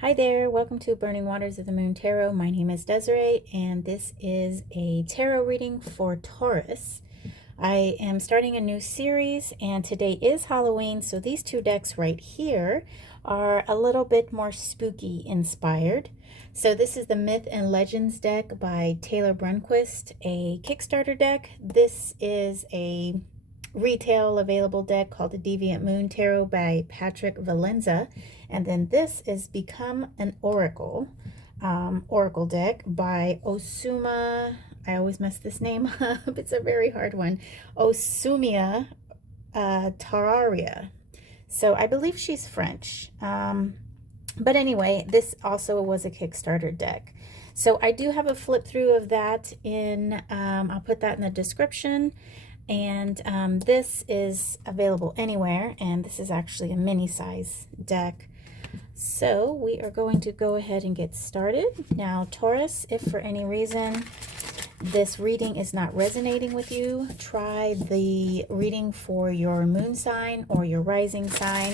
Hi there, welcome to Burning Waters of the Moon Tarot. My name is Desiree, and this is a tarot reading for Taurus. I am starting a new series, and today is Halloween, so these two decks right here are a little bit more spooky inspired. So this is the Myth and Legends deck by Taylor Brunquist, a Kickstarter deck. This is a retail available deck called the Deviant Moon Tarot by Patrick Valena. And then this is Become an Oracle, Oracle deck by Ouassima. I always mess this name up. It's a very hard one. Ouassima Touahria. So I believe she's French. But anyway, this also was a Kickstarter deck. So I do have a flip through of that in, I'll put that in the description. And this is available anywhere, and this is actually a mini size deck. So we are going to go ahead and get started. Now, Taurus, if for any reason this reading is not resonating with you, try the reading for your moon sign or your rising sign.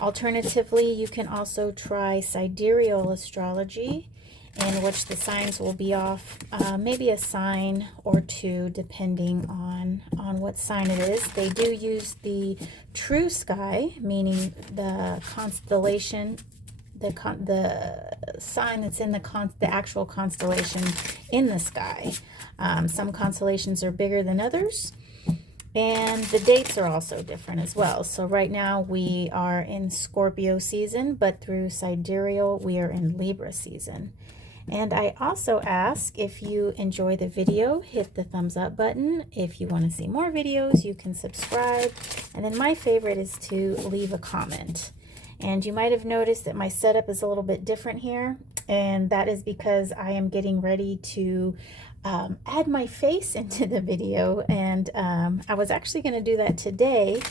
Alternatively, you can also try sidereal astrology, in which the signs will be off maybe a sign or two depending on what sign it is. They do use the true sky, meaning the constellation, the sign that's in the actual constellation in the sky. Some constellations are bigger than others, and the dates are also different as well. So right now we are in Scorpio season, but through sidereal we are in Libra season. And I also ask, if you enjoy the video, hit the thumbs up button. If you want to see more videos, you can subscribe. And then my favorite is to leave a comment. And you might have noticed that my setup is a little bit different here. And that is because I am getting ready to add my face into the video. And I was actually going to do that today,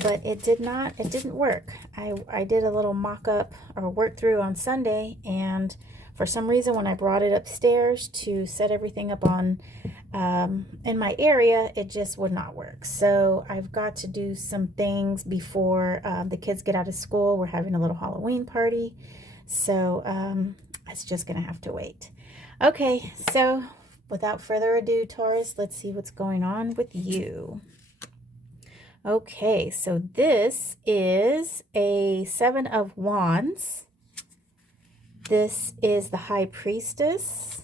but it didn't work. I did a little mock-up or work through on Sunday, and for some reason, when I brought it upstairs to set everything up on in my area, it just would not work. So I've got to do some things before the kids get out of school. We're having a little Halloween party, so it's just gonna have to wait. Okay, so without further ado, Taurus, let's see what's going on with you. Okay, so this is a Seven of Wands. This is the High Priestess,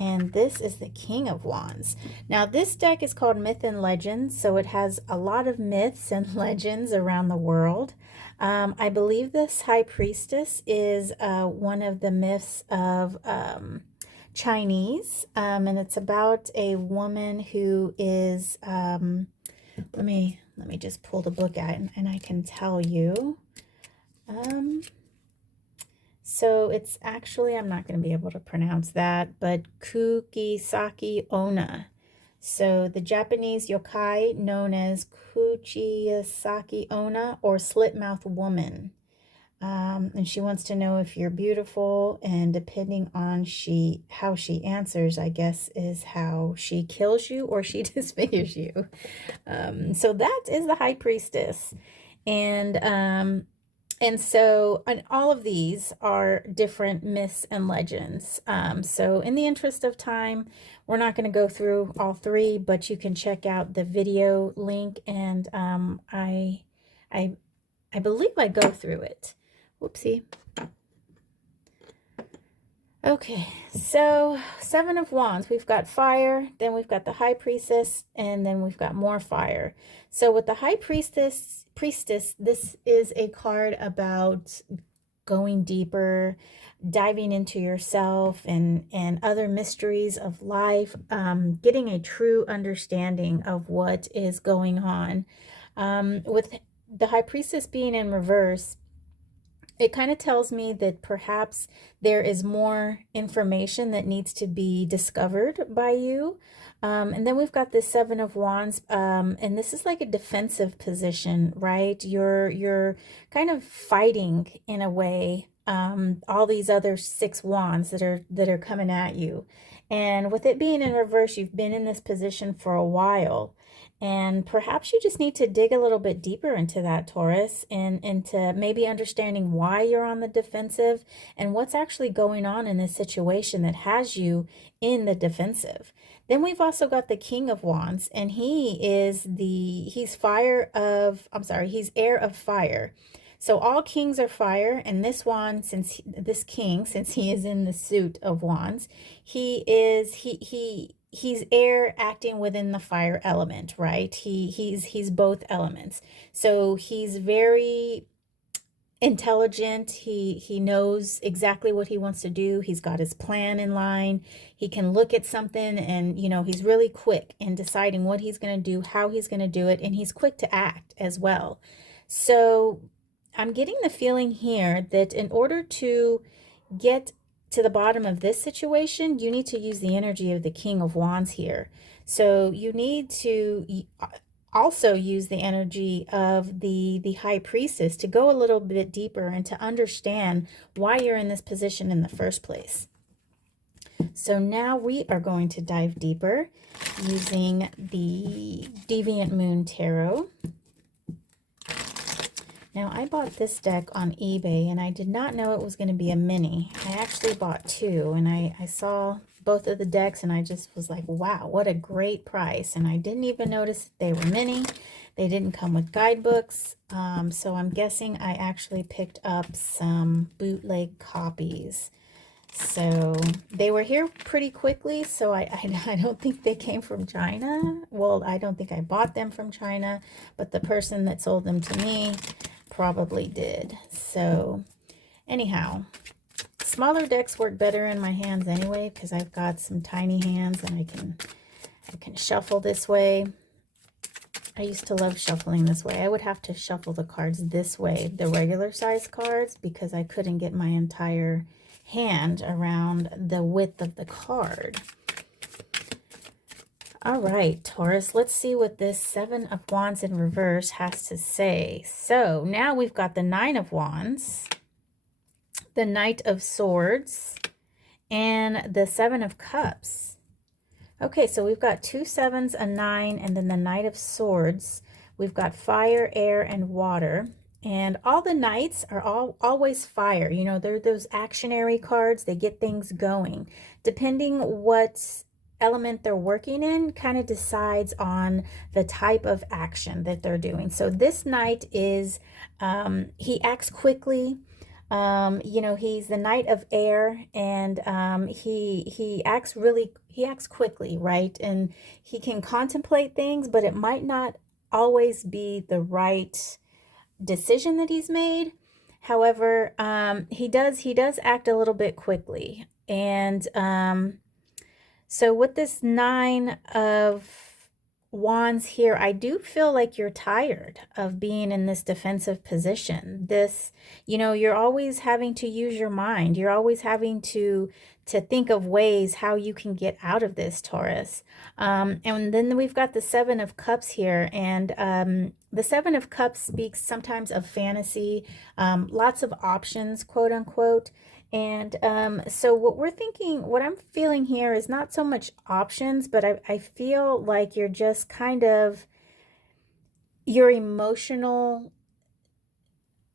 and this is the King of Wands. Now, this deck is called Myth and Legends, so it has a lot of myths and legends around the world. I believe this High Priestess is one of the myths of Chinese, and it's about a woman who is, let me just pull the book out and I can tell you. So it's actually, I'm not going to be able to pronounce that, but Kukisaki Onna. So the Japanese yokai known as Kuchisaki Onna, or Slit-Mouth Woman. And she wants to know if you're beautiful, and depending on how she answers, I guess, is how she kills you or she disfigures you. So that is the High Priestess. And so, and all of these are different myths and legends. So in the interest of time, we're not going to go through all three, but you can check out the video link, and I believe I go through it. Whoopsie. Okay, so Seven of Wands, we've got fire, then we've got the High Priestess, and then we've got more fire. So with the High Priestess, this is a card about going deeper, diving into yourself and other mysteries of life, getting a true understanding of what is going on. With the High Priestess being in reverse, it kind of tells me that perhaps there is more information that needs to be discovered by you. And then we've got the Seven of Wands, and this is like a defensive position, right? You're kind of fighting in a way all these other six wands that are coming at you. And with it being in reverse, you've been in this position for a while. And perhaps you just need to dig a little bit deeper into that, Taurus, and into maybe understanding why you're on the defensive and what's actually going on in this situation that has you in the defensive. Then we've also got the King of Wands, and he's air of fire. So all kings are fire, and this wand, since he is in the suit of wands, he's air acting within the fire element, right? He's both elements. So he's very intelligent. He knows exactly what he wants to do. He's got his plan in line. He can look at something and, he's really quick in deciding what he's going to do, how he's going to do it, and he's quick to act as well. So I'm getting the feeling here that in order to get to the bottom of this situation, you need to use the energy of the King of Wands here. So you need to also use the energy of the High Priestess to go a little bit deeper and to understand why you're in this position in the first place. So now we are going to dive deeper using the Deviant Moon Tarot. Now, I bought this deck on eBay, and I did not know it was going to be a mini. I actually bought two, and I saw both of the decks, and I just was like, wow, what a great price. And I didn't even notice that they were mini. They didn't come with guidebooks, so I'm guessing I actually picked up some bootleg copies. So they were here pretty quickly, so I don't think they came from China. Well, I don't think I bought them from China, but the person that sold them to me probably did. So anyhow, smaller decks work better in my hands anyway, because I've got some tiny hands and I can shuffle this way. I used to love shuffling this way. I would have to shuffle the cards this way, the regular size cards, because I couldn't get my entire hand around the width of the card. All right, Taurus, let's see what this Seven of Wands in reverse has to say. So now we've got the Nine of Wands, the Knight of Swords, and the Seven of Cups. Okay, so we've got two sevens, a nine, and then the Knight of Swords. We've got fire, air, and water. And all the knights are always fire. They're those actionary cards. They get things going. Depending what element they're working in kind of decides on the type of action that they're doing. So this knight is, he acts quickly. He's the Knight of Air, and he acts quickly, right? And he can contemplate things, but it might not always be the right decision that he's made. However, he does act a little bit quickly. And so with this Nine of Wands here, I do feel like you're tired of being in this defensive position. You're always having to use your mind. You're always having to think of ways how you can get out of this, Taurus. And then we've got the Seven of Cups here, and the Seven of Cups speaks sometimes of fantasy, lots of options, quote unquote. And so what I'm feeling here is not so much options, but I feel like you're just kind of, your emotional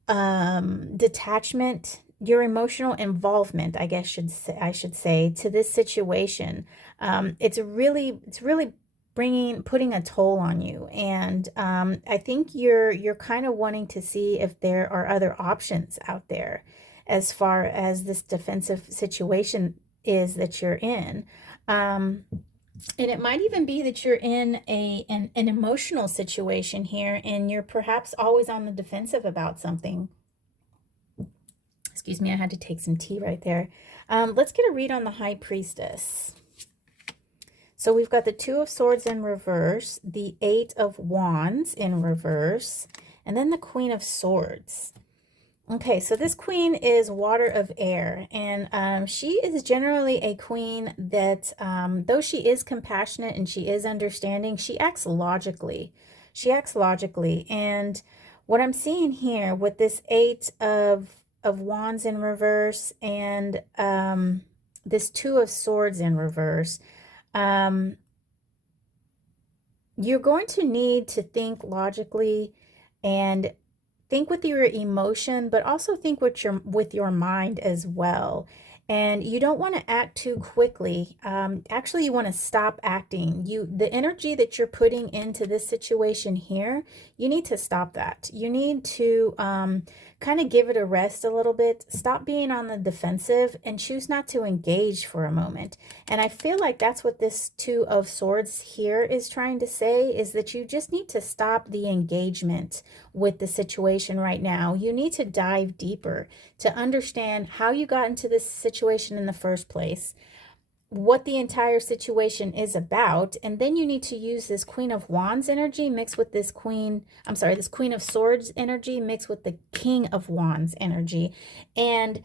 detachment, your emotional involvement, I guess I should say, to this situation. It's really putting a toll on you. And I think you're kind of wanting to see if there are other options out there as far as this defensive situation is that you're in. And it might even be that you're in an emotional situation here, and you're perhaps always on the defensive about something. Excuse me, I had to take some tea right there. Let's get a read on the High Priestess. So we've got the Two of Swords in reverse, the Eight of Wands in reverse, and then the Queen of Swords. Okay, so this queen is water of air, and she is generally a queen that, though she is compassionate and she is understanding, she acts logically. And what I'm seeing here with this Eight of Wands in reverse and this Two of Swords in reverse, you're going to need to think logically and think with your emotion, but also think with your mind as well. And you don't want to act too quickly. Actually, you want to stop acting. The energy that you're putting into this situation here, you need to stop that. You need to kind of give it a rest a little bit. Stop being on the defensive and choose not to engage for a moment. And I feel like that's what this Two of Swords here is trying to say, is that you just need to stop the engagement with the situation right now. You need to dive deeper to understand how you got into this situation in the first place, what the entire situation is about, and then you need to use this Queen of Wands energy mixed with this this Queen of Swords energy mixed with the King of Wands energy, and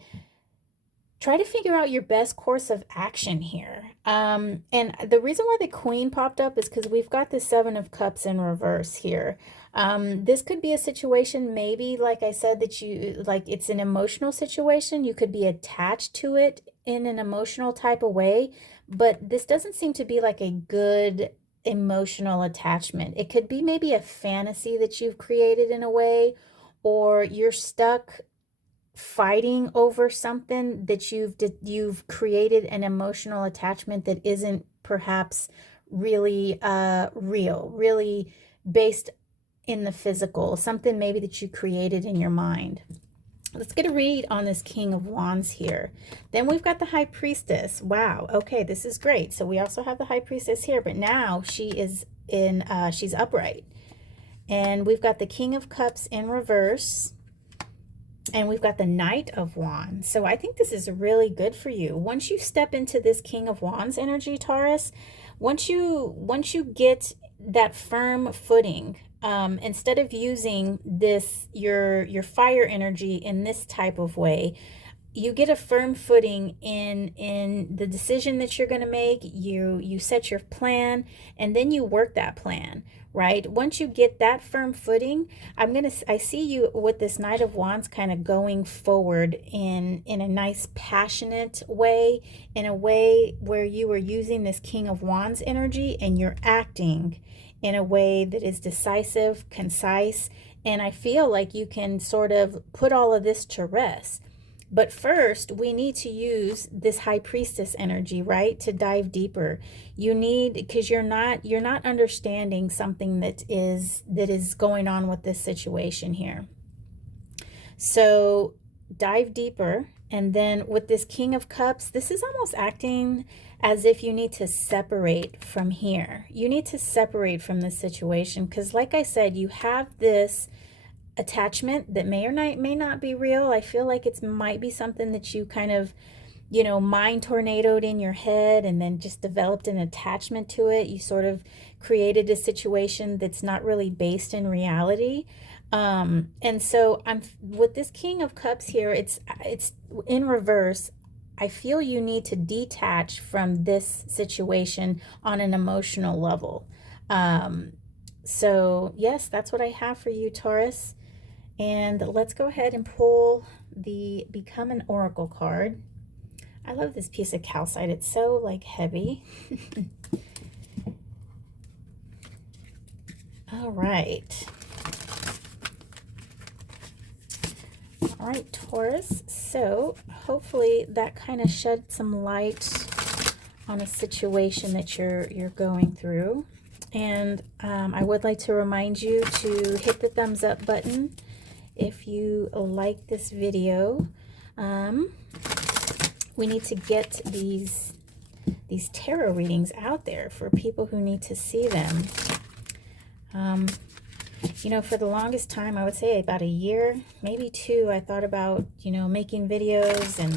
try to figure out your best course of action here. And the reason why the Queen popped up is because we've got the Seven of Cups in reverse here. This could be a situation, maybe, like I said, that it's an emotional situation. You could be attached to it in an emotional type of way, but this doesn't seem to be like a good emotional attachment. It could be maybe a fantasy that you've created in a way, or you're stuck fighting over something that you've created an emotional attachment that isn't perhaps really really based in the physical, something maybe that you created in your mind. Let's get a read on this King of Wands here. Then we've got the High Priestess. Wow, okay, this is great. So we also have the High Priestess here, but now she is in she's upright. And we've got the King of Cups in reverse. And we've got the Knight of Wands. So I think this is really good for you. Once you step into this King of Wands energy, Taurus, once you get that firm footing, instead of using your fire energy in this type of way, you get a firm footing in the decision that you're going to make. You set your plan, and then you work that plan, right? Once you get that firm footing, I see you with this Knight of Wands kind of going forward in a nice passionate way, in a way where you are using this King of Wands energy and you're acting in a way that is decisive, concise, and I feel like you can sort of put all of this to rest. But first, we need to use this High Priestess energy, right? To dive deeper. You need, because you're not understanding something that is going on with this situation here. So dive deeper. And then with this King of Cups, this is almost acting as if you need to separate from here. You need to separate from this situation because, like I said, you have this attachment that may or may not be real. I feel like it might be something that you kind of, mind tornadoed in your head and then just developed an attachment to it. You sort of created a situation that's not really based in reality. And so with this King of Cups here, it's in reverse. I feel you need to detach from this situation on an emotional level. So yes, that's what I have for you, Taurus. And let's go ahead and pull the Become an Oracle card. I love this piece of calcite. It's so like heavy. All right. All right, Taurus. So hopefully that kind of shed some light on a situation that you're going through. And I would like to remind you to hit the thumbs up button if you like this video. We need to get these tarot readings out there for people who need to see them. For the longest time, I would say about a year, maybe 2, I thought about, making videos, and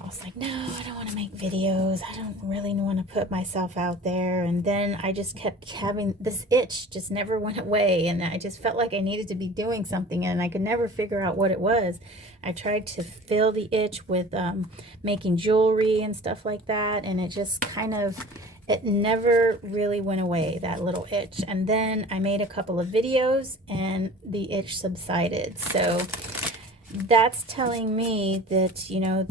I was like, no, I don't want to make videos. I don't really want to put myself out there. And then I just kept having this itch, just never went away. And I just felt like I needed to be doing something, and I could never figure out what it was. I tried to fill the itch with making jewelry and stuff like that. And it just it never really went away, that little itch. And then I made a couple of videos and the itch subsided. So that's telling me that,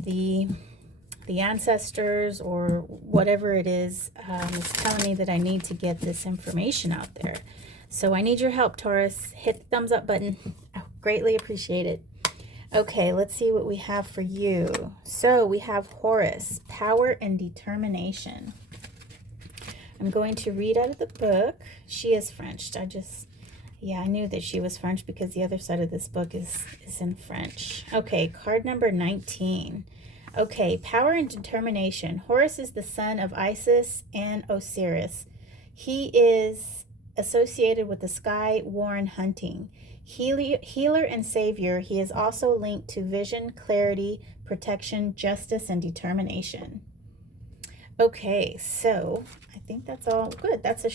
the the ancestors or whatever it is telling me that I need to get this information out there. So I need your help, Taurus. Hit the thumbs up button. I greatly appreciate it. Okay, let's see what we have for you. So we have Horus, power and determination. I'm going to read out of the book. She is French. I knew that she was French because the other side of this book is in French. Okay, card number 19. Okay, power and determination. Horus is the son of Isis and Osiris. He is associated with the sky, war, and hunting. Healer and savior, he is also linked to vision, clarity, protection, justice, and determination. Okay, so I think that's all good. That's a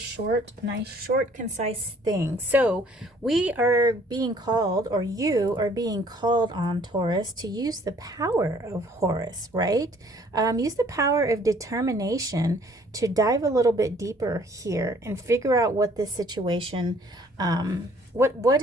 nice, short, concise thing. So we are being called, or you are being called on, Taurus, to use the power of Horus, right? Use the power of determination to dive a little bit deeper here and figure out what this situation, what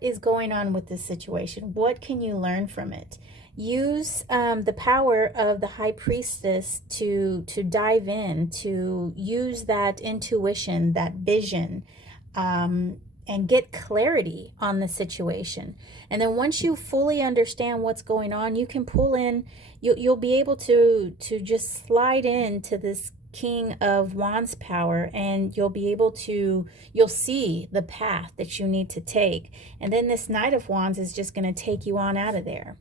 is going on with this situation. What can you learn from it? Use the power of the High Priestess to dive in, to use that intuition, that vision, and get clarity on the situation. And then once you fully understand what's going on, you can pull in, you'll be able to just slide into this King of Wands power, and you'll see the path that you need to take. And then this Knight of Wands is just going to take you on out of there.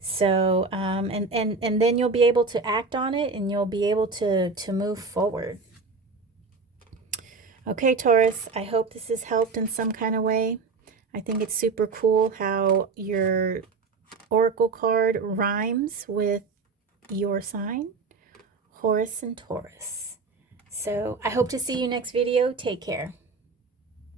So, and then you'll be able to act on it, and you'll be able to move forward. Okay, Taurus, I hope this has helped in some kind of way. I think it's super cool how your oracle card rhymes with your sign, Horus and Taurus. So I hope to see you next video. Take care.